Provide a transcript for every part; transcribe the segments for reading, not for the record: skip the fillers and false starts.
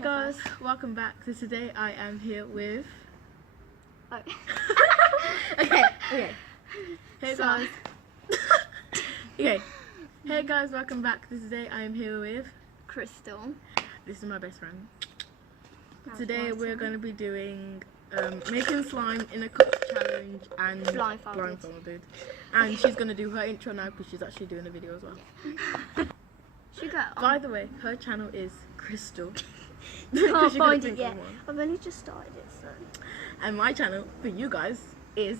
Hey guys, welcome back. So today I am here with... Oh. okay. Hey guys. Okay. Hey guys, welcome back. Today I am here with... Crystal. This is my best friend. Today we're going to be doing making slime in a cup challenge and blindfolded. And she's going to do her intro now because she's actually doing a video as well. By the way, her channel is Crystal. Can't find it yet. I've only just started it, so. And my channel for you guys is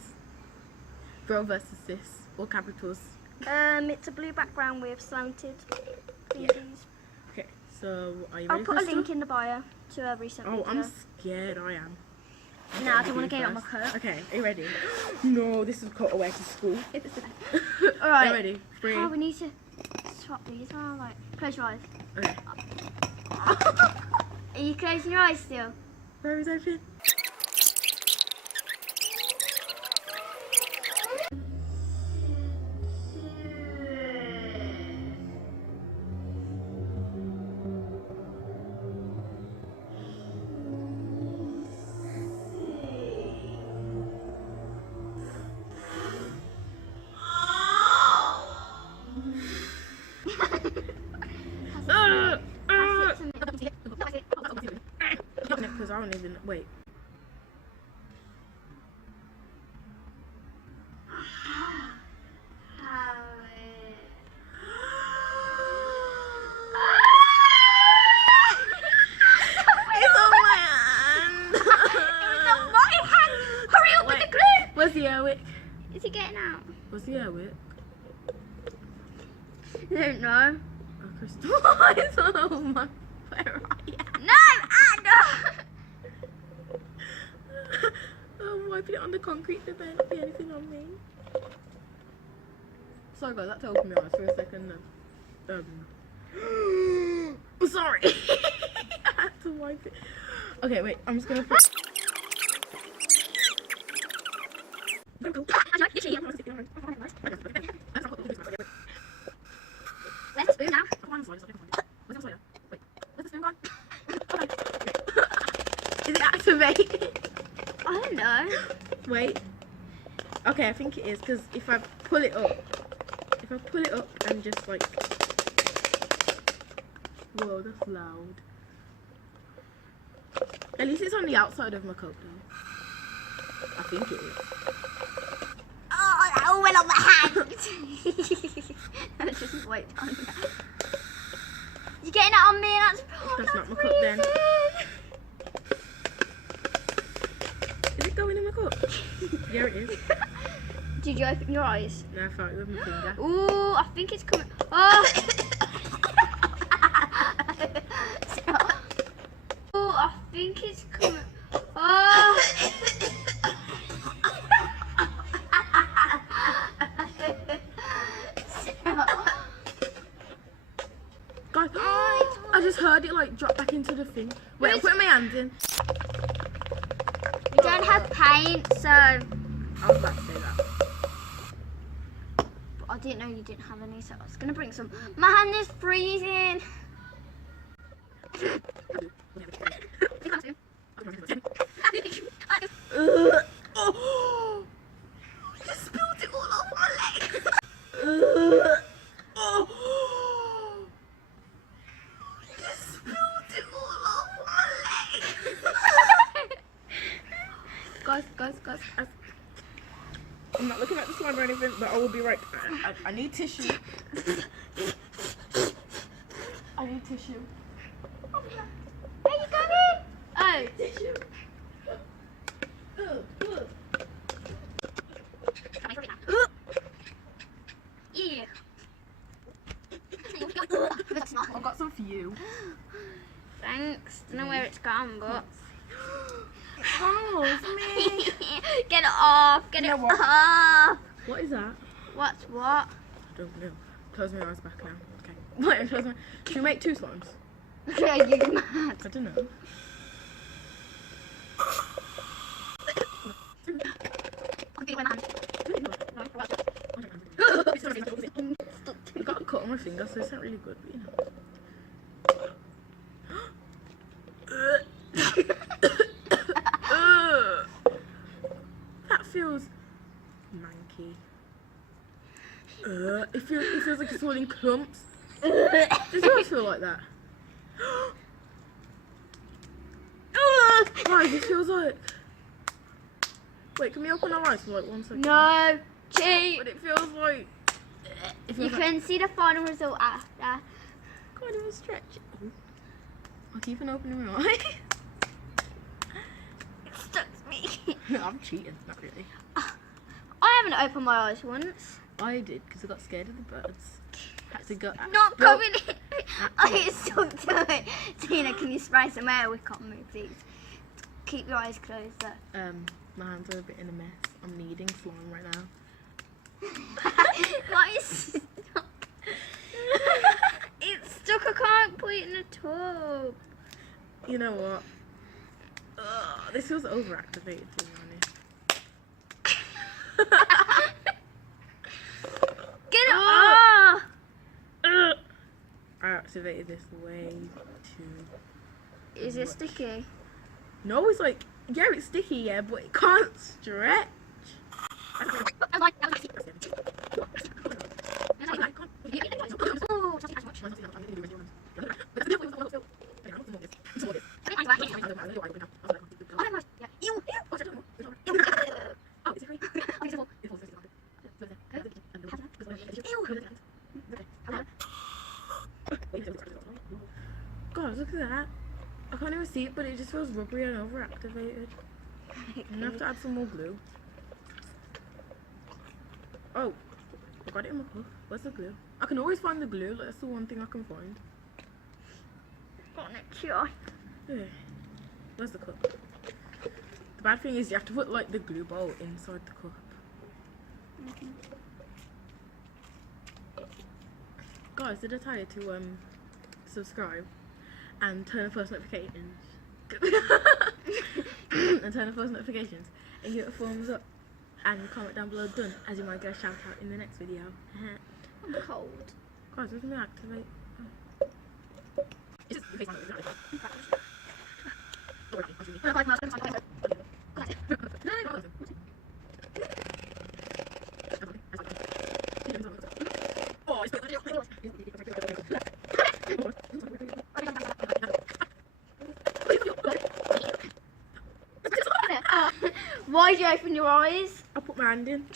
Bro vs Sis, all capitals. It's a blue background with slanted thingies. Yeah. Okay, so are you ready? I'll put a link in the bio to a recent video. I'm scared. I am. No, I don't want to get it on my coat. Okay, are you ready? No, this is cutaway to school. Alright. Are you ready? 3. Oh, we need to swap these. Oh, like, close your eyes. Okay. Are you closing your eyes still? Where is open? Because I don't even wait. Where's the airwick? Is he getting out? Where's the airwick? I don't know. Oh, Crystal. It's all over my... Where are you? No! No! I'm wiping it on the concrete so there won't be anything on me. Sorry guys, that opened my eyes for a second. I'm sorry. I had to wipe it. Okay, wait, I'm just gonna put... Where's the spoon now? Where's the spoon? Wait, where's the spoon gone? Is it activated? I don't know. Wait. Okay, I think it is because if I pull it up and just like... Whoa, that's loud. At least it's on the outside of my coat though. I think it is. Oh, that all went on my hand. Just wait on that. You're getting it on me and that's not my cup then. Is it going in my cup? Yeah, it is. Did you open your eyes? No, I felt it with my finger. Ooh, I think it's coming. Oh! Ooh, I think it's coming. Oh! Guys, I just heard it like drop back into the thing. Wait, I'm putting my hands in. We don't have paint, so... I was about to say that. But I didn't know you didn't have any, so I was going to bring some. My hand is freezing. Oh! You spilled it all over my leg. Oh! You spilled it all over my leg. Guys. I'm not looking at the slime or anything, but I will be right back. I need tissue. I need tissue. Where are you going? Oh. Tissue. Yeah. I've got some for you. Thanks. Don't know where it's gone, but... Oh, it's me. Get it off. Get it off. What is that? What's what? I don't know. Close my eyes back now. Okay. Wait, close my... Should we make 2 slimes? Okay, you mad. I don't know. I got a cut on my finger, so it's not really good, but you know. manky. It feels like it's all in clumps. Does yours feel like that? Guys, it feels like... Wait, can we open our eyes for like 1 second? No, cheat. But it feels like... You can see the final result after. Can't even stretch. I'll keep on opening my eye. It stuck to me. I'm cheating, not really. I haven't opened my eyes once. I did because I got scared of the birds. Had to go. Not coming in. Oh, it's stuck to it. Tina, can you spray some air? We can't move, please. Keep your eyes closed. My hands are a bit in a mess. I'm kneading slime right now. What is stuck? It's stuck. I can't put it in a tub. You know what? This feels overactivated, to be honest. Get it off! I activated this way too. Is it sticky? No, it's like, yeah, it's sticky, yeah, but it can't stretch. God, look at that. I can't even see it, but it just feels rubbery and overactivated. I'm gonna have to add some more glue. Oh, I got it in my cup. Where's the glue? I can always find the glue. Like, that's the one thing I can find. Yeah. Where's the cup? The bad thing is you have to put like the glue ball inside the cup. Guys, did I tell you to subscribe and turn on post notifications? And turn on post notifications and give it a thumbs up and comment down below done, as you might get a shout out in the next video. I'm cold. Guys, doesn't it activate? Why did you open your eyes? I put my hand in.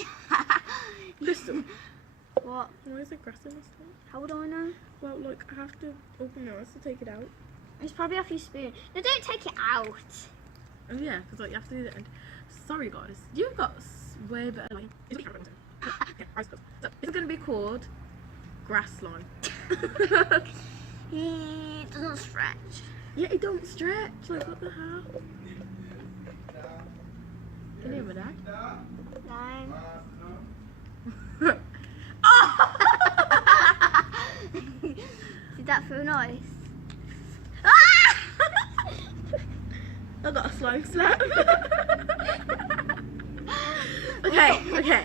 Crystal. What? Why is it grass in this thing? How would I know? Well, like, I have to open my eyes to take it out. It's probably off your spoon. No, don't take it out. Oh yeah, because like you have to do that. And sorry guys, you've got way better lighting. Okay, eyes closed. So it's going to be called grass slime. It doesn't stretch. Yeah, it don't stretch. Like, what the hell? Can you hear my dad? No. Oh! Did that feel nice? I got a slime slap. Okay.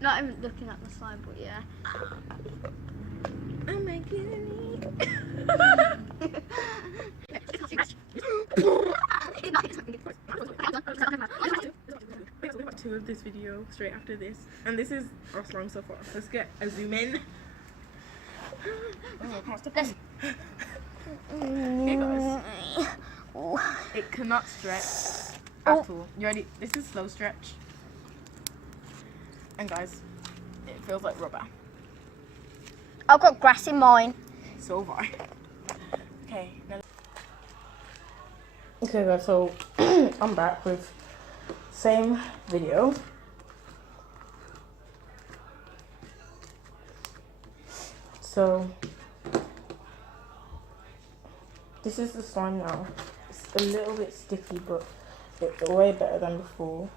Not even looking at the slime, but yeah. I'm making two of this video straight after this, and this is our slime so far. Let's get a zoom in. Hey guys, it cannot stretch at all. You ready? This is slow stretch, and guys, it feels like rubber. I've got grass in mine. So far. Okay, now. Okay guys, so I'm back with same video. So this is the slime now. It's a little bit sticky, but it's way better than before.